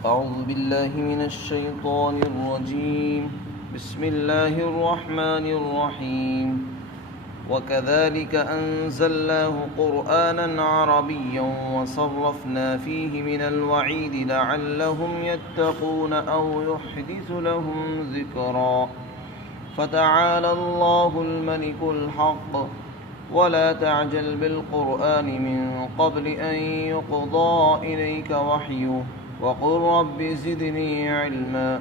أعوذ بالله من الشيطان الرجيم. بسم الله الرحمن الرحيم. وكذلك أنزلناه قرآنا عربيا وصرفنا فيه من الوعيد لعلهم يتقون أو يحدث لهم ذكرا. فتعالى الله الملك الحق ولا تعجل بالقرآن من قبل أن يقضى إليك وحيه وقل رب زدني علما.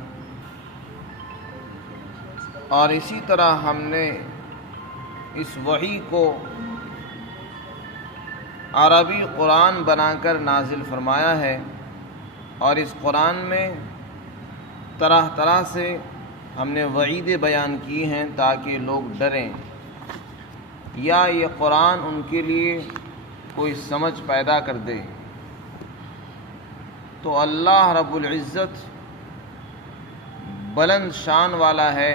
اور اسی طرح ہم نے اس وحی کو عربی قرآن بنا کر نازل فرمایا ہے، اور اس قرآن میں طرح طرح سے ہم نے وعیدیں بیان کی ہیں تاکہ لوگ ڈریں، یا یہ قرآن ان کے لیے کوئی سمجھ پیدا کر دے. تو اللہ رب العزت بلند شان والا ہے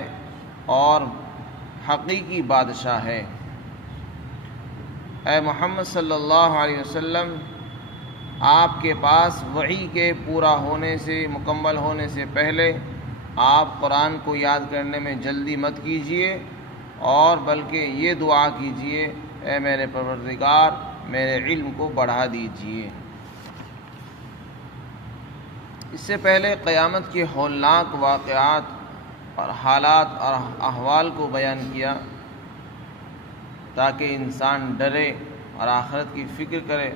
اور حقیقی بادشاہ ہے. اے محمد صلی اللہ علیہ وسلم، آپ کے پاس وحی کے پورا ہونے سے، مکمل ہونے سے پہلے آپ قرآن کو یاد کرنے میں جلدی مت کیجیے، اور بلکہ یہ دعا کیجیے، اے میرے پروردگار میرے علم کو بڑھا دیجیے. اس سے پہلے قیامت کے ہولناک واقعات اور حالات اور احوال کو بیان کیا تاکہ انسان ڈرے اور آخرت کی فکر کرے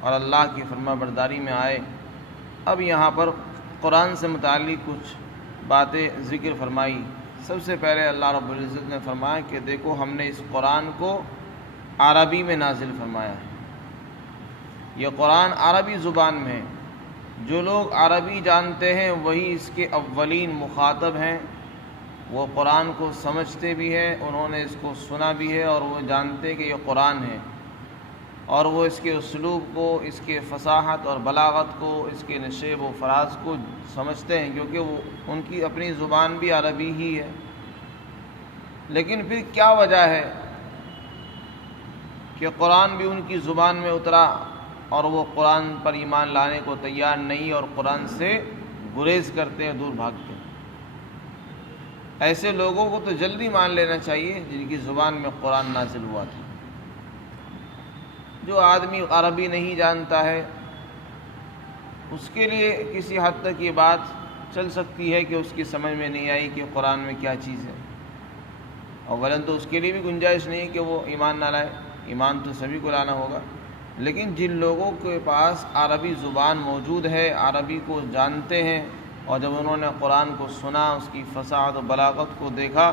اور اللہ کی فرما برداری میں آئے. اب یہاں پر قرآن سے متعلق کچھ باتیں ذکر فرمائی. سب سے پہلے اللہ رب العزت نے فرمایا کہ دیکھو ہم نے اس قرآن کو عربی میں نازل فرمایا ہے. یہ قرآن عربی زبان میں ہے. جو لوگ عربی جانتے ہیں وہی اس کے اولین مخاطب ہیں. وہ قرآن کو سمجھتے بھی ہیں، انہوں نے اس کو سنا بھی ہے، اور وہ جانتے کہ یہ قرآن ہے، اور وہ اس کے اسلوب کو، اس کے فصاحت اور بلاغت کو، اس کے نشیب و فراز کو سمجھتے ہیں، کیونکہ وہ ان کی اپنی زبان بھی عربی ہی ہے. لیکن پھر کیا وجہ ہے کہ قرآن بھی ان کی زبان میں اترا اور وہ قرآن پر ایمان لانے کو تیار نہیں اور قرآن سے گریز کرتے ہیں، دور بھاگتے ہیں؟ ایسے لوگوں کو تو جلدی مان لینا چاہیے جن کی زبان میں قرآن نازل ہوا تھا. جو آدمی عربی نہیں جانتا ہے اس کے لیے کسی حد تک یہ بات چل سکتی ہے کہ اس کی سمجھ میں نہیں آئی کہ قرآن میں کیا چیز ہے. اولاً تو اس کے لیے بھی گنجائش نہیں ہے کہ وہ ایمان نہ لائے، ایمان تو سبھی کو لانا ہوگا. لیکن جن لوگوں کے پاس عربی زبان موجود ہے، عربی کو جانتے ہیں، اور جب انہوں نے قرآن کو سنا، اس کی فصاحت و بلاغت کو دیکھا،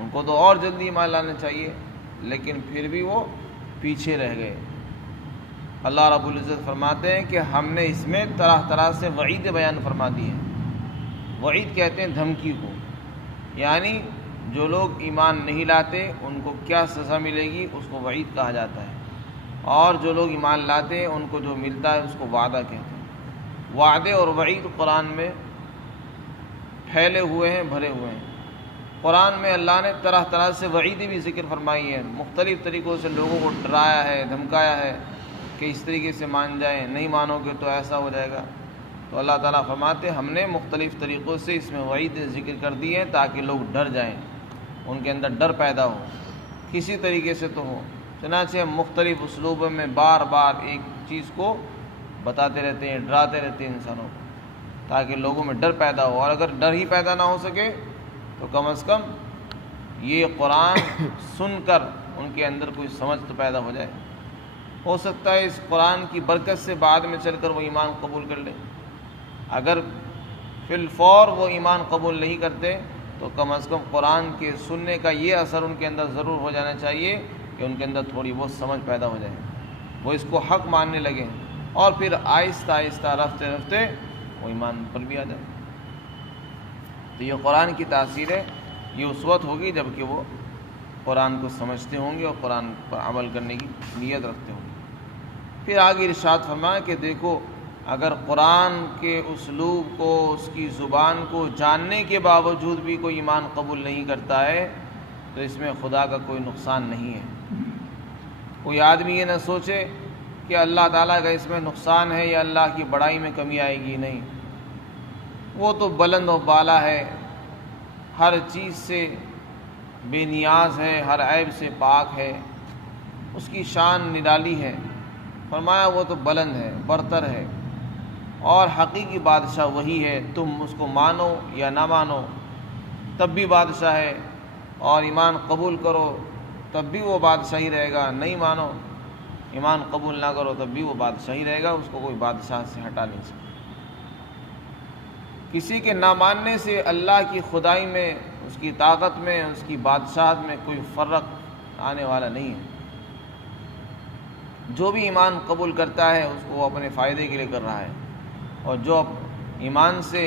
ان کو تو اور جلدی ایمان لانا چاہیے، لیکن پھر بھی وہ پیچھے رہ گئے. اللہ رب العزت فرماتے ہیں کہ ہم نے اس میں طرح طرح سے وعید بیان فرما دی ہیں. وعید کہتے ہیں دھمکی کو، یعنی جو لوگ ایمان نہیں لاتے ان کو کیا سزا ملے گی اس کو وعید کہا جاتا ہے، اور جو لوگ ایمان لاتے ہیں ان کو جو ملتا ہے اس کو وعدہ کہتے ہیں. وعدے اور وعید قرآن میں پھیلے ہوئے ہیں، بھرے ہوئے ہیں. قرآن میں اللہ نے طرح طرح سے وعیدیں بھی ذکر فرمائی ہیں، مختلف طریقوں سے لوگوں کو ڈرایا ہے، دھمکایا ہے کہ اس طریقے سے مان جائیں، نہیں مانو گے تو ایسا ہو جائے گا. تو اللہ تعالیٰ فرماتے ہیں ہم نے مختلف طریقوں سے اس میں وعیدیں ذکر کر دی ہیں تاکہ لوگ ڈر جائیں، ان کے اندر ڈر پیدا ہو، کسی طریقے سے تو ہو. چنانچہ ہم مختلف اسلوبوں میں بار بار ایک چیز کو بتاتے رہتے ہیں، ڈراتے رہتے ہیں انسانوں کو، تاکہ لوگوں میں ڈر پیدا ہو. اور اگر ڈر ہی پیدا نہ ہو سکے تو کم از کم یہ قرآن سن کر ان کے اندر کوئی سمجھ تو پیدا ہو جائے. ہو سکتا ہے اس قرآن کی برکت سے بعد میں چل کر وہ ایمان قبول کر لیں. اگر فی الفور وہ ایمان قبول نہیں کرتے تو کم از کم قرآن کے سننے کا یہ اثر ان کے اندر ضرور ہو جانا چاہیے کہ ان کے اندر تھوڑی بہت سمجھ پیدا ہو جائے، وہ اس کو حق ماننے لگیں، اور پھر آہستہ آہستہ رفتے رفتے وہ ایمان پر بھی آ جائے. تو یہ قرآن کی تاثیر ہے، یہ اس وقت ہوگی جب کہ وہ قرآن کو سمجھتے ہوں گے اور قرآن پر عمل کرنے کی نیت رکھتے ہوں گے. پھر آگے ارشاد فرمایا کہ دیکھو اگر قرآن کے اسلوب کو، اس کی زبان کو جاننے کے باوجود بھی کوئی ایمان قبول نہیں کرتا ہے تو اس میں خدا کا کوئی نقصان نہیں ہے. کوئی آدمی یہ نہ سوچے کہ اللہ تعالیٰ کا اس میں نقصان ہے یا اللہ کی بڑائی میں کمی آئے گی. نہیں، وہ تو بلند و بالا ہے، ہر چیز سے بے نیاز ہے، ہر عیب سے پاک ہے، اس کی شان نرالی ہے۔ فرمایا وہ تو بلند ہے، برتر ہے، اور حقیقی بادشاہ وہی ہے، تم اس کو مانو یا نہ مانو تب بھی بادشاہ ہے، اور ایمان قبول کرو تب بھی وہ بادشاہ ہی رہے گا، نہیں مانو ایمان قبول نہ کرو تب بھی وہ بادشاہ ہی رہے گا، اس کو کوئی بادشاہ سے ہٹا نہیں سکتا۔ کسی کے نہ ماننے سے اللہ کی خدائی میں، اس کی طاقت میں، اس کی بادشاہت میں کوئی فرق آنے والا نہیں ہے۔ جو بھی ایمان قبول کرتا ہے اس کو وہ اپنے فائدے کے لیے کر رہا ہے، اور جو ایمان سے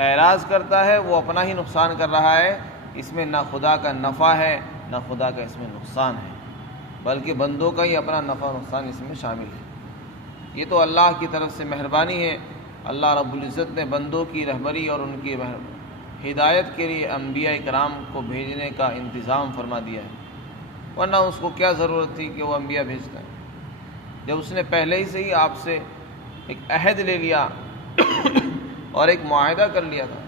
اعراض کرتا ہے وہ اپنا ہی نقصان کر رہا ہے۔ اس میں نہ خدا کا نفع ہے نہ خدا کا اس میں نقصان ہے، بلکہ بندوں کا ہی اپنا نفع و نقصان اس میں شامل ہے۔ یہ تو اللہ کی طرف سے مہربانی ہے، اللہ رب العزت نے بندوں کی رہبری اور ان کی ہدایت کے لیے انبیاء کرام کو بھیجنے کا انتظام فرما دیا ہے، ورنہ اس کو کیا ضرورت تھی کہ وہ انبیاء بھیجتا ہے، جب اس نے پہلے ہی سے ہی آپ سے ایک عہد لے لیا اور ایک معاہدہ کر لیا تھا،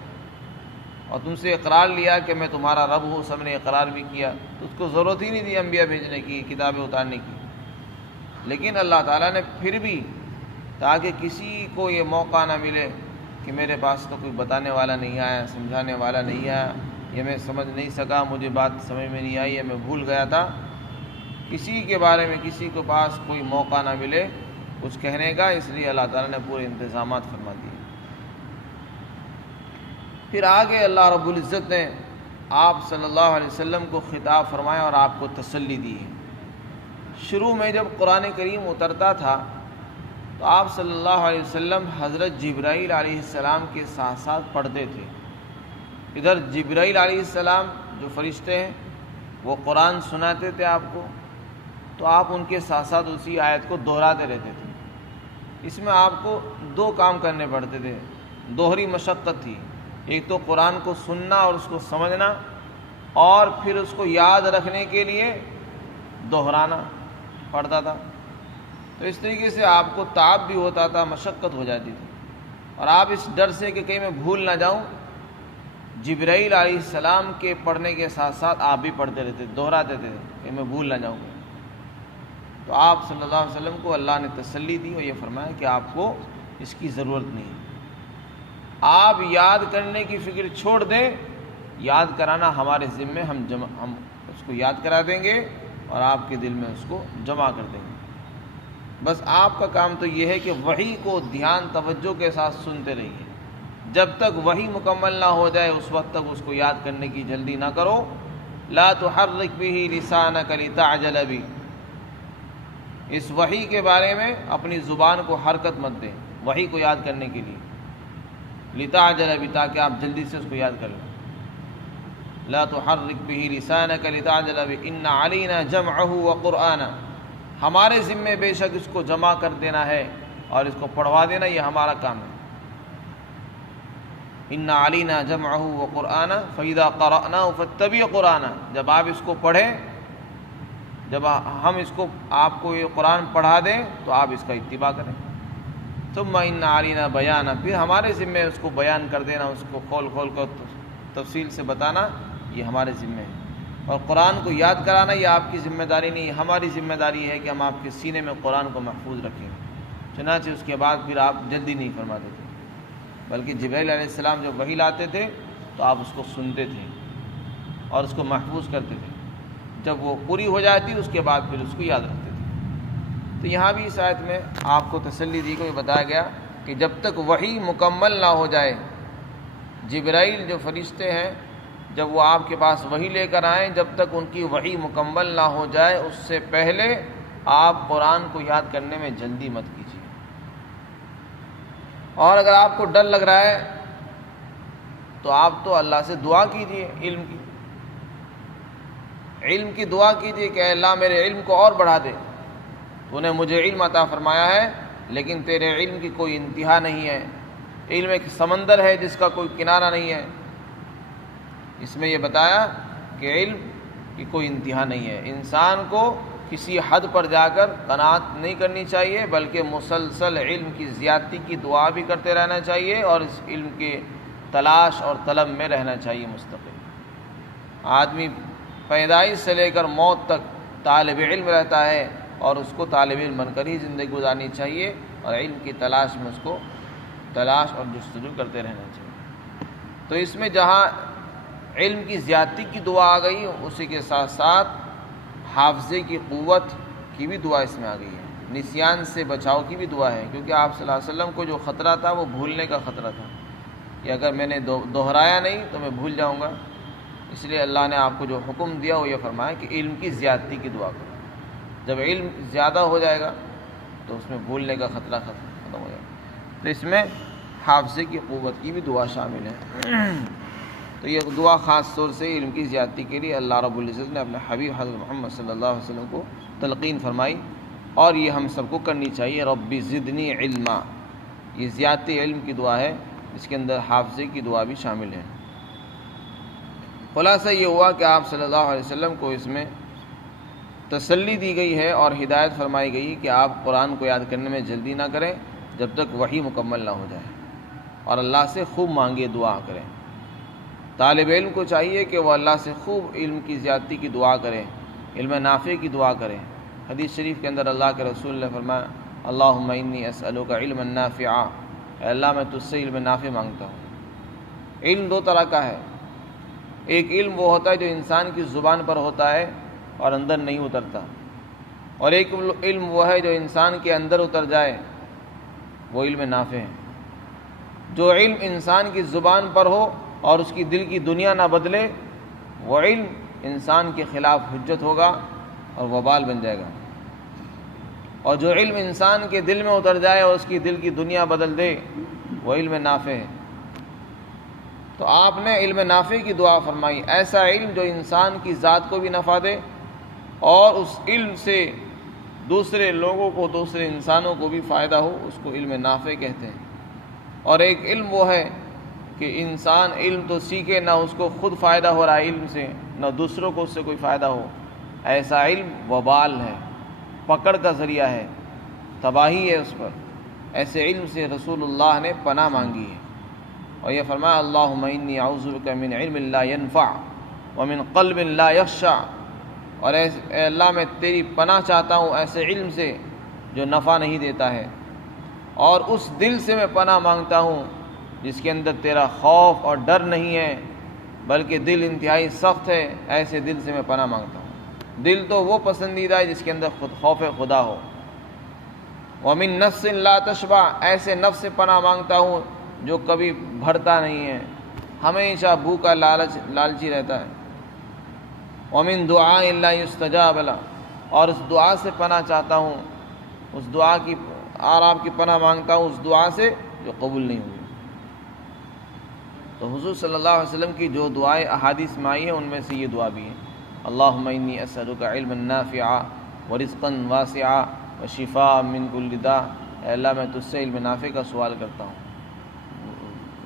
اور تم سے اقرار لیا کہ میں تمہارا رب ہوں، سب نے اقرار بھی کیا، تو اس کو ضرورت ہی نہیں تھی انبیاء بھیجنے کی، کتابیں اتارنے کی۔ لیکن اللہ تعالیٰ نے پھر بھی، تاکہ کسی کو یہ موقع نہ ملے کہ میرے پاس تو کوئی بتانے والا نہیں آیا، سمجھانے والا نہیں آیا، یہ میں سمجھ نہیں سکا، مجھے بات سمجھ میں نہیں آئی، یا میں بھول گیا تھا، کسی کے بارے میں کسی کے پاس کوئی موقع نہ ملے کچھ کہنے کا، اس لیے اللہ تعالیٰ نے پورے انتظامات فرما دیے۔ پھر آگے اللہ رب العزت نے آپ صلی اللہ علیہ وسلم کو خطاب فرمایا اور آپ کو تسلی دی ہے۔ شروع میں جب قرآن کریم اترتا تھا تو آپ صلی اللہ علیہ وسلم حضرت جبرائیل علیہ السلام کے ساتھ ساتھ پڑھتے تھے۔ ادھر جبرائیل علیہ السلام جو فرشتے ہیں وہ قرآن سناتے تھے آپ کو، تو آپ ان کے ساتھ ساتھ اسی آیت کو دہراتے رہتے تھے۔ اس میں آپ کو دو کام کرنے پڑتے تھے، دوہری مشقت تھی، ایک تو قرآن کو سننا اور اس کو سمجھنا، اور پھر اس کو یاد رکھنے کے لیے دہرانا پڑتا تھا۔ تو اس طریقے سے آپ کو تعب بھی ہوتا تھا، مشقت ہو جاتی تھی، اور آپ اس ڈر سے کہ کہیں میں بھول نہ جاؤں، جبرائیل علیہ السلام کے پڑھنے کے ساتھ ساتھ آپ بھی پڑھتے رہتے، دہراتے تھے کہ میں بھول نہ جاؤں۔ تو آپ صلی اللہ علیہ وسلم کو اللہ نے تسلی دی اور یہ فرمایا کہ آپ کو اس کی ضرورت نہیں ہے، آپ یاد کرنے کی فکر چھوڑ دیں، یاد کرانا ہمارے ذمے، ہم اس کو یاد کرا دیں گے اور آپ کے دل میں اس کو جمع کر دیں گے۔ بس آپ کا کام تو یہ ہے کہ وحی کو دھیان توجہ کے ساتھ سنتے رہیے، جب تک وحی مکمل نہ ہو جائے اس وقت تک اس کو یاد کرنے کی جلدی نہ کرو۔ لا تحرک به لسانک لتعجل به، اس وحی کے بارے میں اپنی زبان کو حرکت مت دیں وحی کو یاد کرنے کے لیے، لتعجل به، تاکہ آپ جلدی سے اس کو یاد کر لیں۔ لا تحرک به لسانک لتعجل به ان علینا جمعه وقرآنہ، ہمارے ذمے بے شک اس کو جمع کر دینا ہے اور اس کو پڑھوا دینا، یہ ہمارا کام ہے۔ ان علینا جمعہ وقرآنہ فاذا قرأناه فاتبع قرآنہ، جب آپ اس کو پڑھیں، جب ہم اس کو آپ کو یہ قرآن پڑھا دیں تو آپ اس کا اتباع کریں۔ ثم ان علینا بیانہ، پھر ہمارے ذمے اس کو بیان کر دینا، اس کو کھول کھول کر تفصیل سے بتانا، یہ ہمارے ذمے ہے۔ اور قرآن کو یاد کرانا یہ آپ کی ذمہ داری نہیں، ہماری ذمہ داری ہے کہ ہم آپ کے سینے میں قرآن کو محفوظ رکھیں۔ چنانچہ اس کے بعد پھر آپ جلدی نہیں فرماتے تھے، بلکہ جبرائیل علیہ السلام جب وحی لاتے تھے تو آپ اس کو سنتے تھے اور اس کو محفوظ کرتے تھے، جب وہ پوری ہو جاتی اس کے بعد پھر اس کو یاد رکھتے تھے۔ تو یہاں بھی اس آیت میں آپ کو تسلی دی گئی، بتایا گیا کہ جب تک وحی مکمل نہ ہو جائے، جبرائیل جو فرشتے ہیں جب وہ آپ کے پاس وحی لے کر آئیں، جب تک ان کی وحی مکمل نہ ہو جائے اس سے پہلے آپ قرآن کو یاد کرنے میں جلدی مت کیجیے۔ اور اگر آپ کو ڈر لگ رہا ہے تو آپ تو اللہ سے دعا کیجیے، علم کی دعا کیجیے کہ اے اللہ میرے علم کو اور بڑھا دے، تو نے مجھے علم عطا فرمایا ہے لیکن تیرے علم کی کوئی انتہا نہیں ہے، علم ایک سمندر ہے جس کا کوئی کنارہ نہیں ہے۔ اس میں یہ بتایا کہ علم کی کوئی انتہا نہیں ہے، انسان کو کسی حد پر جا کر قناعت نہیں کرنی چاہیے، بلکہ مسلسل علم کی زیادتی کی دعا بھی کرتے رہنا چاہیے، اور اس علم کے تلاش اور طلب میں رہنا چاہیے مستقل۔ آدمی پیدائش سے لے کر موت تک طالب علم رہتا ہے، اور اس کو طالب علم بن کر ہی زندگی گزارنی چاہیے، اور علم کی تلاش میں اس کو تلاش اور جستجو کرتے رہنا چاہیے۔ تو اس میں جہاں علم کی زیادتی کی دعا آ گئی، اسی کے ساتھ ساتھ حافظے کی قوت کی بھی دعا اس میں آ گئی ہے، نسیان سے بچاؤ کی بھی دعا ہے، کیونکہ آپ صلی اللہ علیہ وسلم کو جو خطرہ تھا وہ بھولنے کا خطرہ تھا، کہ اگر میں نے دہرایا نہیں تو میں بھول جاؤں گا۔ اس لیے اللہ نے آپ کو جو حکم دیا وہ یہ فرمایا کہ علم کی زیادتی کی دعا کرو۔ جب علم زیادہ ہو جائے گا تو اس میں بھولنے کا خطرہ ختم ہو جائے گا۔ تو اس میں حافظے کی قوت کی بھی دعا شامل ہے۔ تو یہ دعا خاص طور سے علم کی زیادتی کے لیے اللہ رب العزت نے اپنے حبیب حضرت محمد صلی اللہ علیہ وسلم کو تلقین فرمائی، اور یہ ہم سب کو کرنی چاہیے۔ رب زدنی علما، یہ زیادتی علم کی دعا ہے، اس کے اندر حافظے کی دعا بھی شامل ہے۔ خلاصہ یہ ہوا کہ آپ صلی اللہ علیہ وسلم کو اس میں تسلی دی گئی ہے اور ہدایت فرمائی گئی کہ آپ قرآن کو یاد کرنے میں جلدی نہ کریں جب تک وحی مکمل نہ ہو جائے، اور اللہ سے خوب مانگے، دعا کریں۔ طالب علم کو چاہیے کہ وہ اللہ سے خوب علم کی زیادتی کی دعا کرے، علم نافع کی دعا کرے۔ حدیث شریف کے اندر اللہ کے رسول نے فرمایا اللہم انی اسألک علما نافعا، اے اللہ میں تجھ سے علم نافع مانگتا ہوں۔ علم دو طرح کا ہے، ایک علم وہ ہوتا ہے جو انسان کی زبان پر ہوتا ہے اور اندر نہیں اترتا، اور ایک علم وہ ہے جو انسان کے اندر اتر جائے، وہ علم نافع ہے۔ جو علم انسان کی زبان پر ہو اور اس کی دل کی دنیا نہ بدلے، وہ علم انسان کے خلاف حجت ہوگا اور وبال بن جائے گا، اور جو علم انسان کے دل میں اتر جائے اور اس کی دل کی دنیا بدل دے، وہ علم نافع ہے۔ تو آپ نے علم نافع کی دعا فرمائی، ایسا علم جو انسان کی ذات کو بھی نفع دے، اور اس علم سے دوسرے لوگوں کو، دوسرے انسانوں کو بھی فائدہ ہو، اس کو علم نافع کہتے ہیں۔ اور ایک علم وہ ہے کہ انسان علم تو سیکھے، نہ اس کو خود فائدہ ہو رہا ہے علم سے، نہ دوسروں کو اس سے کوئی فائدہ ہو، ایسا علم وبال ہے، پکڑ کا ذریعہ ہے، تباہی ہے اس پر۔ ایسے علم سے رسول اللہ نے پناہ مانگی ہے، اور یہ فرمایا اللہم انی اعوذ بک من علم لا ینفع ومن قلب لا یخشع، اور اے اللہ میں تیری پناہ چاہتا ہوں ایسے علم سے جو نفع نہیں دیتا ہے، اور اس دل سے میں پناہ مانگتا ہوں جس کے اندر تیرا خوف اور ڈر نہیں ہے، بلکہ دل انتہائی سخت ہے، ایسے دل سے میں پناہ مانگتا ہوں۔ دل تو وہ پسندیدہ ہے جس کے اندر خوف خدا ہو۔ وَمِن نَفْسٍ لَا تَشْبَعْ، ایسے نفس سے پناہ مانگتا ہوں جو کبھی بھرتا نہیں ہے، ہمیشہ بھوکا لالچی رہتا ہے۔ وَمِن دُعَاءٍ لَا يُسْتَجَابَ لَهُ، اور اس دعا سے پناہ چاہتا ہوں، اس دعا کی، اور آپ کی پناہ مانگتا ہوں اس دعا سے جو قبول نہیں ہوئی۔ تو حضور صلی اللہ علیہ وسلم کی جو دعائیں احادیث میں آئی ہیں ان میں سے یہ دعا بھی ہے، اللہم انی اسألک علما نافعا ورزقا واسعا وشفاء من کل داء، اے اللہ میں تجھ سے علم نافع کا سوال کرتا ہوں،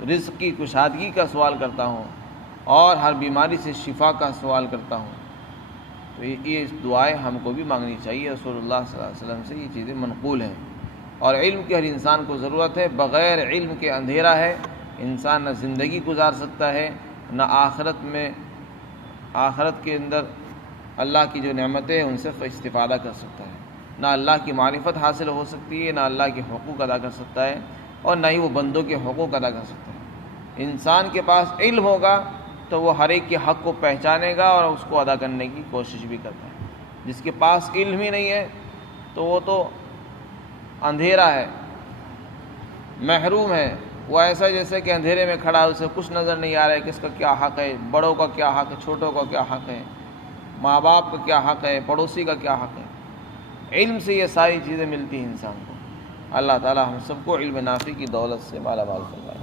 رزق کی کشادگی کا سوال کرتا ہوں، اور ہر بیماری سے شفا کا سوال کرتا ہوں۔ تو یہ دعائیں ہم کو بھی مانگنی چاہیے، رسول اللہ صلی اللہ علیہ وسلم سے یہ چیزیں منقول ہیں۔ اور علم کی ہر انسان کو ضرورت ہے، بغیر علم کے اندھیرا ہے، انسان نہ زندگی گزار سکتا ہے، نہ آخرت کے اندر اللہ کی جو نعمتیں ہیں ان سے استفادہ کر سکتا ہے، نہ اللہ کی معرفت حاصل ہو سکتی ہے، نہ اللہ کے حقوق ادا کر سکتا ہے، اور نہ ہی وہ بندوں کے حقوق ادا کر سکتا ہے۔ انسان کے پاس علم ہوگا تو وہ ہر ایک کے حق کو پہچانے گا اور اس کو ادا کرنے کی کوشش بھی کرتا ہے۔ جس کے پاس علم ہی نہیں ہے تو وہ تو اندھیرا ہے، محروم ہے، وہ ایسا جیسے کہ اندھیرے میں کھڑا ہے، اسے کچھ نظر نہیں آ رہا ہے کہ اس کا کیا حق ہے، بڑوں کا کیا حق ہے، چھوٹوں کا کیا حق ہے، ماں باپ کا کیا حق ہے، پڑوسی کا کیا حق ہے۔ علم سے یہ ساری چیزیں ملتی ہیں انسان کو۔ اللہ تعالی ہم سب کو علم نافع کی دولت سے مالا مال فرمائے۔